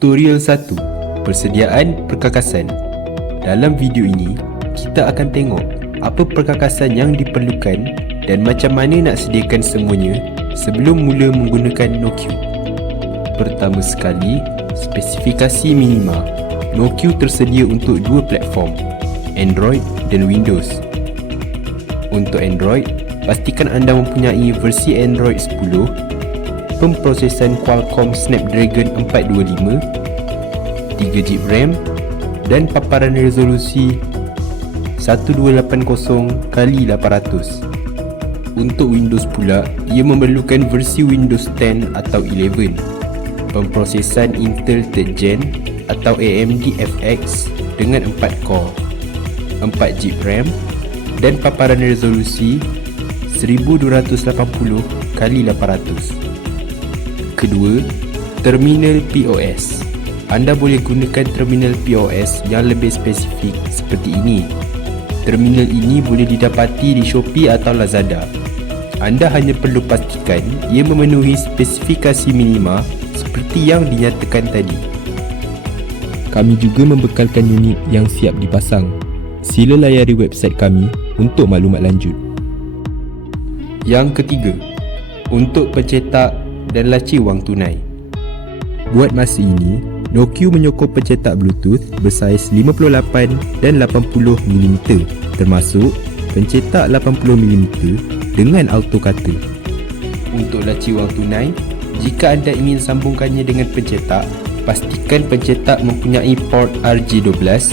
Tutorial 1. Persediaan perkakasan. Dalam video ini, kita akan tengok apa perkakasan yang diperlukan dan macam mana nak sediakan semuanya sebelum mula menggunakan NoQ. Pertama sekali, spesifikasi minima. NoQ tersedia untuk dua platform, Android dan Windows. Untuk Android, pastikan anda mempunyai versi Android 10, pemprosesan Qualcomm Snapdragon 425, 3GB RAM dan paparan resolusi 1280x800. Untuk Windows pula, ia memerlukan versi Windows 10 atau 11, pemprosesan Intel 3rd Gen atau AMD FX dengan 4 core, 4GB RAM dan paparan resolusi 1280x800. Kedua, terminal POS. Anda boleh gunakan terminal POS yang lebih spesifik seperti ini. Terminal ini boleh didapati di Shopee atau Lazada. Anda hanya perlu pastikan ia memenuhi spesifikasi minima seperti yang dinyatakan tadi. Kami juga membekalkan unit yang siap dipasang. Sila layari website kami untuk maklumat lanjut. Yang ketiga, untuk pencetak dan laci wang tunai. Buat masa ini, NoQ menyokong pencetak Bluetooth bersaiz 58 dan 80mm, termasuk pencetak 80mm dengan auto cutter. Untuk laci wang tunai, jika anda ingin sambungkannya dengan pencetak, pastikan pencetak mempunyai port RJ12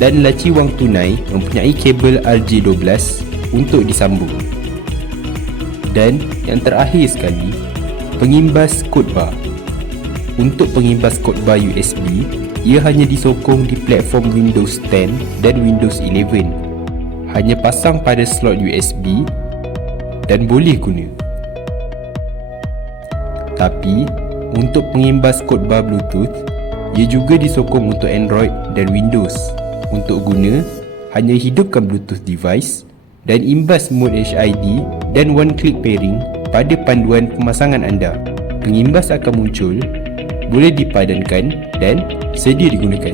dan laci wang tunai mempunyai kabel RJ12 untuk disambung. Dan yang terakhir sekali, pengimbas kod bar. Untuk pengimbas kod bar USB, ia hanya disokong di platform Windows 10 dan Windows 11. Hanya pasang pada slot USB dan boleh guna. Tapi, untuk pengimbas kod bar Bluetooth, ia juga disokong untuk Android dan Windows. Untuk guna, hanya hidupkan Bluetooth device dan imbas mode HID dan one click pairing pada panduan pemasangan anda. Pengimbas akan muncul, boleh dipadankan dan sedia digunakan.